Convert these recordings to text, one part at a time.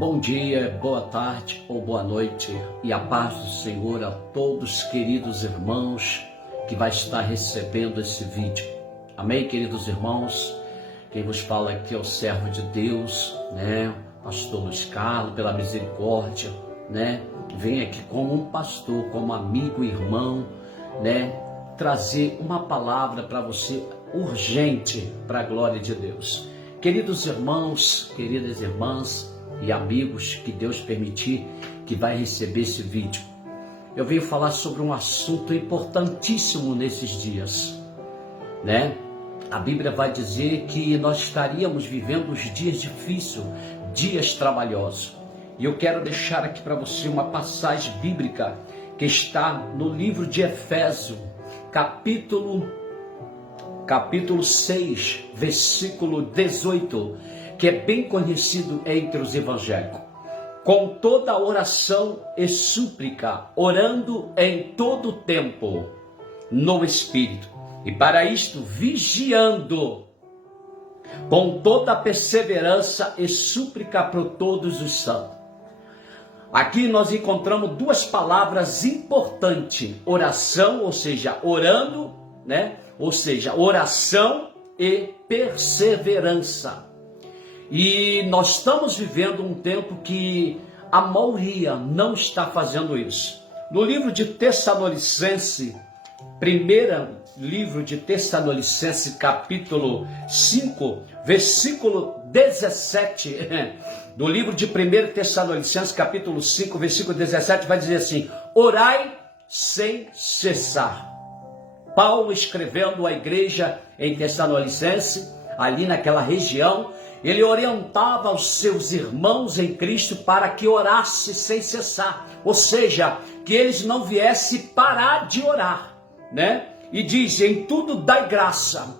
Bom dia, boa tarde ou boa noite e a paz do Senhor a todos, queridos irmãos, que vai estar recebendo esse vídeo. Amém, queridos irmãos? Quem vos fala aqui é o servo de Deus, Pastor Luiz Carlos, pela misericórdia, Vem aqui como um pastor, como amigo, irmão, trazer uma palavra para você urgente para a glória de Deus. Queridos irmãos, queridas irmãs e amigos que Deus permitir que vai receber esse vídeo, eu venho falar sobre um assunto importantíssimo nesses dias, A Bíblia vai dizer que nós estaríamos vivendo os dias difíceis, dias trabalhosos. E eu quero deixar aqui para você uma passagem bíblica que está no livro de Efésios, capítulo 6, versículo 18, que é bem conhecido entre os evangélicos. Com toda oração e súplica, orando em todo tempo, no Espírito, e para isto vigiando, com toda perseverança e súplica por todos os santos. Aqui nós encontramos duas palavras importantes: oração, ou seja, orando, Ou seja, oração e perseverança. E nós estamos vivendo um tempo que a maioria não está fazendo isso. No livro de Tessalonicenses, primeiro livro de Tessalonicenses, capítulo 5, versículo 17, do livro de 1 Tessalonicenses, capítulo 5, versículo 17, vai dizer assim: orai sem cessar. Paulo, escrevendo à igreja em Tessalonicenses, ali naquela região, ele orientava os seus irmãos em Cristo para que orasse sem cessar, ou seja, que eles não viessem parar de orar, E diz: em tudo dai graça,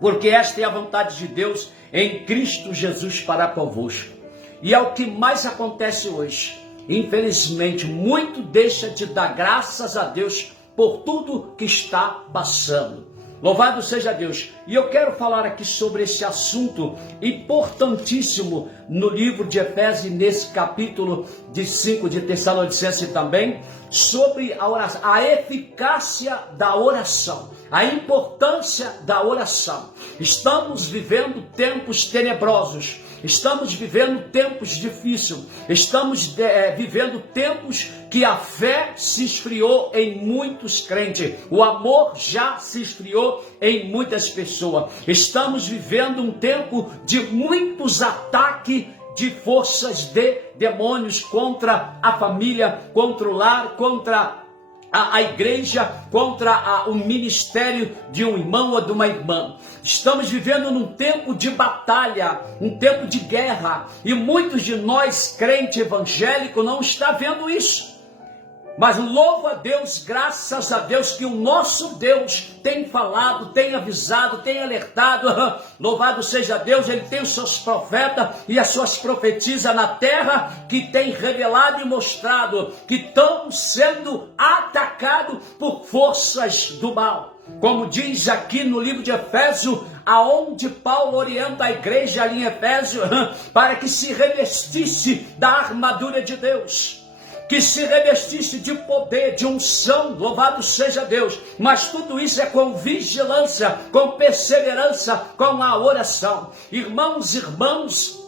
Porque esta é a vontade de Deus em Cristo Jesus para convosco. E é o que mais acontece hoje. Infelizmente, muito deixa de dar graças a Deus por tudo que está passando. Louvado seja Deus. E eu quero falar aqui sobre esse assunto importantíssimo no livro de Efésios, nesse capítulo de 5 de Tessalonicenses também, sobre a oração, a eficácia da oração, a importância da oração. Estamos vivendo tempos tenebrosos, estamos vivendo tempos difíceis, estamos vivendo tempos que a fé se esfriou em muitos crentes, o amor já se esfriou em muitas pessoas. Estamos vivendo um tempo de muitos ataques de forças de demônios contra a família, contra o lar, contra a igreja, contra o ministério de um irmão ou de uma irmã. Estamos vivendo num tempo de batalha, um tempo de guerra, e muitos de nós, crente evangélico, não está vendo isso. Mas louvo a Deus, graças a Deus, que o nosso Deus tem falado, tem avisado, tem alertado. Louvado seja Deus, Ele tem os seus profetas e as suas profetisas na terra, que tem revelado e mostrado que estão sendo atacados por forças do mal. Como diz aqui no livro de Efésios, aonde Paulo orienta a igreja ali em Efésios, para que se revestisse da armadura de Deus, que se revestisse de poder, de unção, louvado seja Deus. Mas tudo isso é com vigilância, com perseverança, com a oração. Irmãos, irmãs,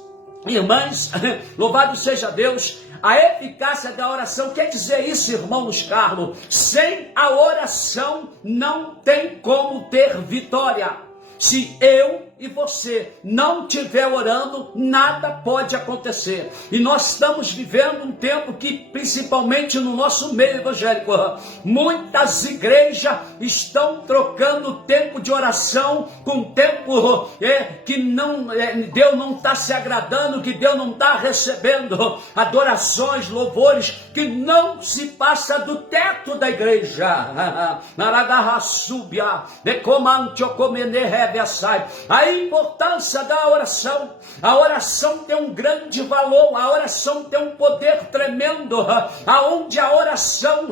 louvado seja Deus. A eficácia da oração quer dizer isso, irmão Luiz Carlos: sem a oração não tem como ter vitória. Se eu e você não estiver orando, nada pode acontecer. E nós estamos vivendo um tempo que, principalmente no nosso meio evangélico, muitas igrejas estão trocando o tempo de oração com tempo que Deus não está se agradando, que Deus não está recebendo adorações, louvores, que não se passa do teto da igreja. A importância da oração. A oração tem um grande valor, a oração tem um poder tremendo. Aonde a oração,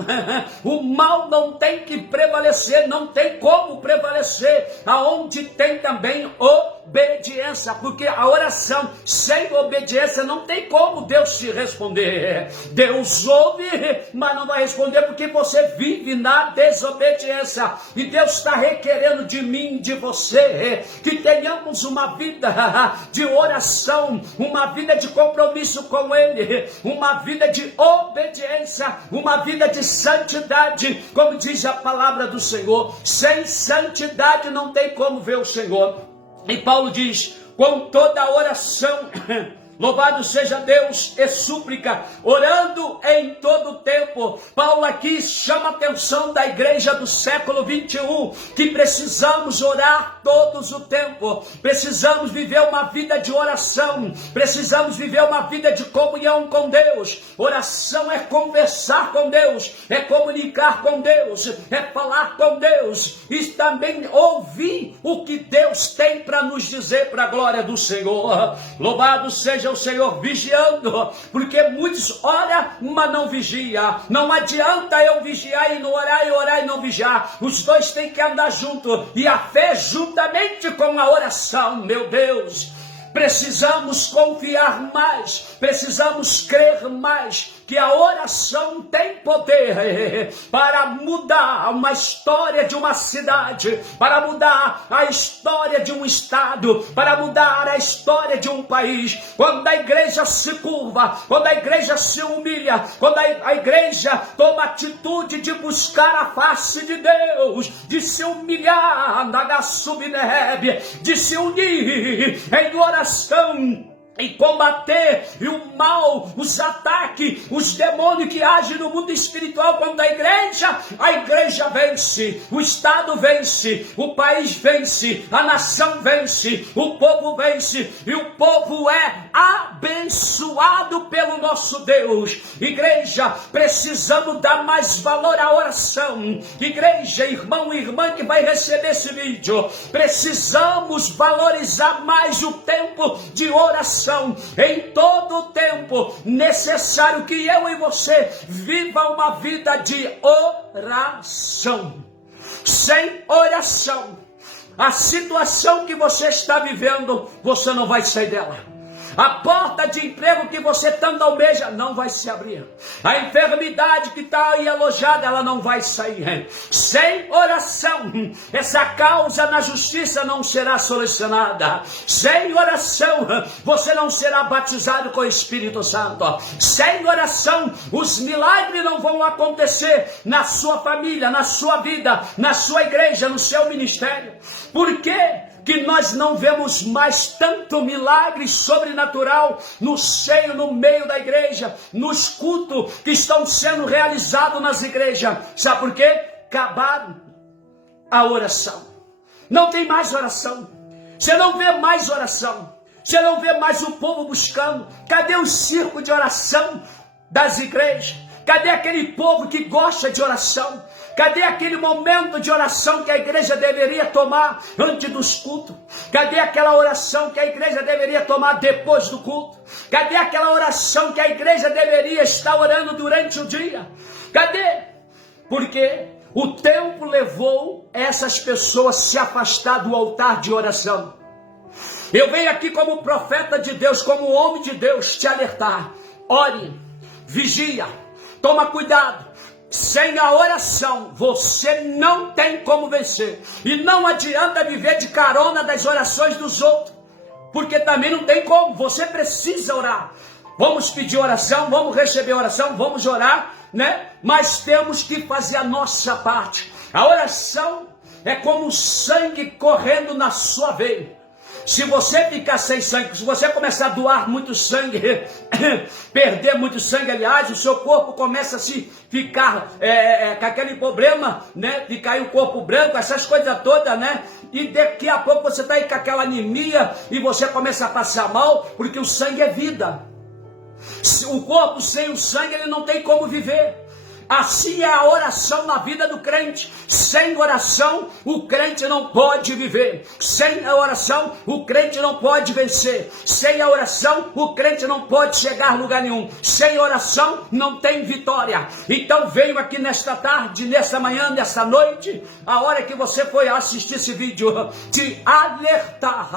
o mal não tem que prevalecer, não tem como prevalecer. Aonde tem também o obediência, porque a oração sem obediência não tem como Deus te responder. Deus ouve, mas não vai responder porque você vive na desobediência. E Deus está requerendo de mim, de você, que tenhamos uma vida de oração, uma vida de compromisso com Ele, uma vida de obediência, uma vida de santidade, como diz a palavra do Senhor. Sem santidade não tem como ver o Senhor. E Paulo diz, com toda oração, louvado seja Deus, e súplica, orando em todo o tempo. Paulo aqui chama a atenção da igreja do século 21, que precisamos orar todos o tempo, precisamos viver uma vida de oração, precisamos viver uma vida de comunhão com Deus. Oração é conversar com Deus, é comunicar com Deus, é falar com Deus, e também ouvir o que Deus tem para nos dizer, para a glória do Senhor. Louvado seja o Senhor, vigiando, porque muitos oram, mas não vigia. Não adianta eu vigiar e não orar, e orar e não vigiar. Os dois têm que andar junto, e a fé juntamente com a oração. Meu Deus, precisamos confiar mais, precisamos crer mais, que a oração tem poder para mudar uma história de uma cidade, para mudar a história de um estado, para mudar a história de um país. Quando a igreja se curva, quando a igreja se humilha, quando a igreja toma atitude de buscar a face de Deus, de se humilhar na Gassubineb, de se unir em oração, e combater o mal, os ataques, os demônios que agem no mundo espiritual. Quando a igreja vence, o estado vence, o país vence, a nação vence, o povo vence, e o povo é abençoado pelo nosso Deus. Igreja, precisamos dar mais valor à oração. Igreja, irmão e irmã que vai receber esse vídeo, precisamos valorizar mais o tempo de oração. Em todo o tempo necessário que eu e você viva uma vida de oração. Sem oração, a situação que você está vivendo, você não vai sair dela. A porta de emprego que você tanto almeja não vai se abrir. A enfermidade que está aí alojada, ela não vai sair. Sem oração, essa causa na justiça não será solucionada. Sem oração, você não será batizado com o Espírito Santo. Sem oração, os milagres não vão acontecer na sua família, na sua vida, na sua igreja, no seu ministério. Por quê? Que nós não vemos mais tanto milagre sobrenatural no seio, no meio da igreja, nos cultos que estão sendo realizados nas igrejas. Sabe por quê? Acabaram a oração. Não tem mais oração. Você não vê mais oração. Você não vê mais o povo buscando. Cadê o circo de oração das igrejas? Cadê aquele povo que gosta de oração? Cadê aquele momento de oração que a igreja deveria tomar antes dos cultos? Cadê aquela oração que a igreja deveria tomar depois do culto? Cadê aquela oração que a igreja deveria estar orando durante o dia? Cadê? Porque o tempo levou essas pessoas a se afastar do altar de oração. Eu venho aqui como profeta de Deus, como homem de Deus, te alertar. Ore, vigia, toma cuidado. Sem a oração, você não tem como vencer. E não adianta viver de carona das orações dos outros, porque também não tem como. Você precisa orar. Vamos pedir oração, vamos receber oração, vamos orar, né? Mas temos que fazer a nossa parte. A oração é como o sangue correndo na sua veia. Se você ficar sem sangue, se você começar a doar muito sangue, perder muito sangue, aliás, o seu corpo começa a se ficar com aquele problema, né? Ficar aí o corpo branco, essas coisas todas, né? E daqui a pouco você está aí com aquela anemia e você começa a passar mal, porque o sangue é vida. O corpo sem o sangue, ele não tem como viver. Assim é a oração na vida do crente. Sem oração, o crente não pode viver. Sem a oração, o crente não pode vencer. Sem a oração, o crente não pode chegar a lugar nenhum. Sem oração, não tem vitória. Então venho aqui nesta tarde, nesta manhã, nesta noite, a hora que você foi assistir esse vídeo, te alertar,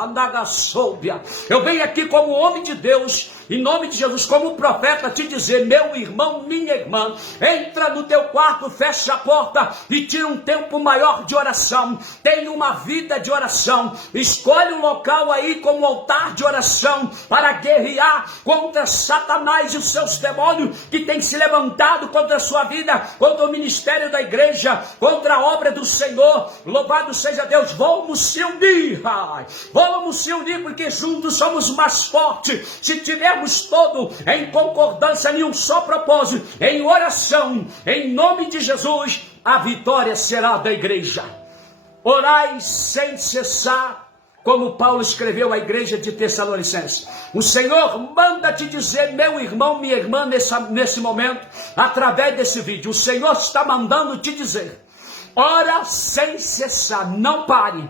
eu venho aqui como homem de Deus, em nome de Jesus, como profeta, te dizer: meu irmão, minha irmã, entra no teu quarto, fecha a porta e tira um tempo maior de oração. Tenha uma vida de oração. Escolhe um local aí como altar de oração para guerrear contra Satanás e os seus demônios que têm se levantado contra a sua vida, contra o ministério da igreja, contra a obra do Senhor. Louvado seja Deus. Vamos se unir, vamos se unir, porque juntos somos mais fortes. Se tivermos todos em concordância em um só propósito, em oração, em nome de Jesus, a vitória será da igreja. Orai sem cessar, como Paulo escreveu à igreja de Tessalonicenses. O Senhor manda te dizer, meu irmão, minha irmã, nesse momento, através desse vídeo, o Senhor está mandando te dizer: ora sem cessar, não pare,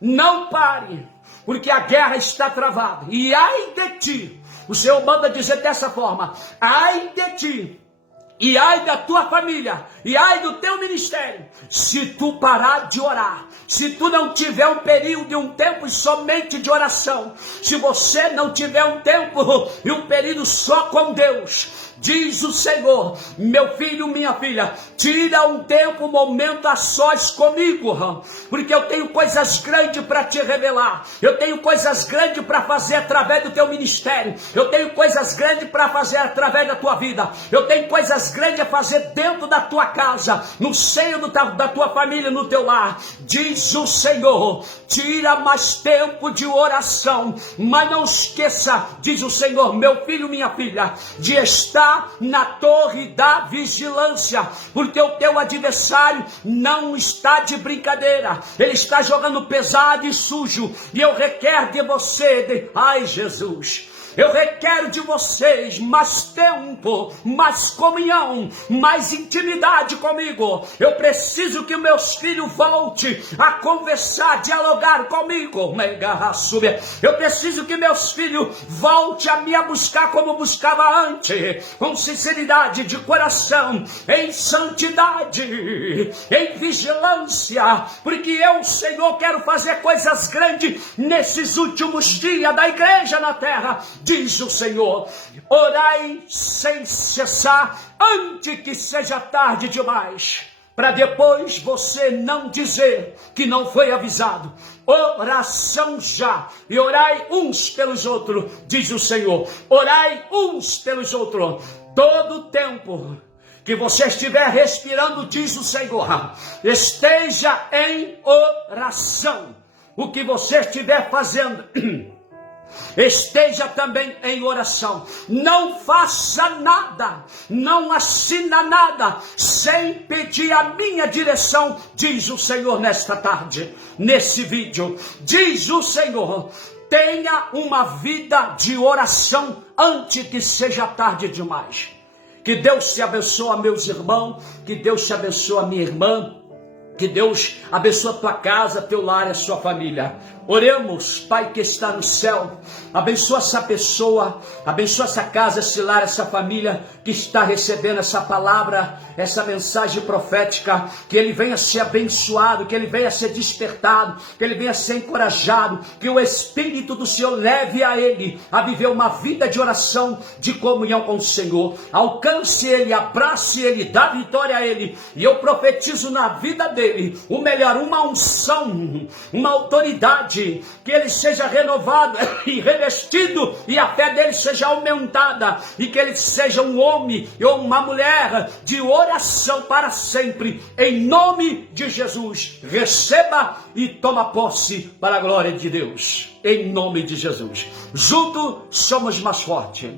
não pare, porque a guerra está travada, e ai de ti. O Senhor manda dizer dessa forma: ai de ti, e ai da tua família, e ai do teu ministério, se tu parar de orar, se tu não tiver um período e um tempo somente de oração, se você não tiver um tempo e um período só com Deus, diz o Senhor: meu filho, minha filha, tira um tempo, um momento a sós comigo, porque eu tenho coisas grandes para te revelar, eu tenho coisas grandes para fazer através do teu ministério, eu tenho coisas grandes para fazer através da tua vida, eu tenho coisas grandes a fazer dentro da tua casa, no seio da tua família, no teu lar. Diz o Senhor: tira mais tempo de oração, mas não esqueça, diz o Senhor, meu filho, minha filha, de estar na torre da vigilância, porque o teu adversário não está de brincadeira, ele está jogando pesado e sujo, e eu requero de você, ai Jesus, eu requero de vocês mais tempo, mais comunhão, mais intimidade comigo. Eu preciso que meus filhos voltem a conversar, dialogar comigo. Eu preciso que meus filhos voltem a me buscar como buscava antes, com sinceridade de coração, em santidade, em vigilância, porque eu, Senhor, quero fazer coisas grandes nesses últimos dias da igreja na terra. Diz o Senhor: orai sem cessar, antes que seja tarde demais, para depois você não dizer que não foi avisado. Oração já, e orai uns pelos outros, diz o Senhor. Orai uns pelos outros, todo o tempo que você estiver respirando, diz o Senhor, esteja em oração. O que você estiver fazendo, esteja também em oração. Não faça nada, não assina nada, sem pedir a minha direção, diz o Senhor nesta tarde, nesse vídeo. Diz o Senhor: tenha uma vida de oração antes que seja tarde demais. Que Deus te abençoe, meus irmãos, que Deus te abençoe, minha irmã, que Deus abençoe a tua casa, teu lar e a sua família. Oremos, Pai que está no céu, abençoa essa pessoa, abençoa essa casa, esse lar, essa família que está recebendo essa palavra, essa mensagem profética, que ele venha ser abençoado, que ele venha ser despertado, que ele venha ser encorajado, que o Espírito do Senhor leve a ele a viver uma vida de oração, de comunhão com o Senhor. Alcance ele, abrace ele, dá vitória a ele, e eu profetizo na vida dele o melhor, uma unção, uma autoridade, que ele seja renovado e revestido, e a fé dele seja aumentada, e que ele seja um homem ou uma mulher de oração para sempre, em nome de Jesus. Receba e toma posse para a glória de Deus, em nome de Jesus. Juntos somos mais fortes.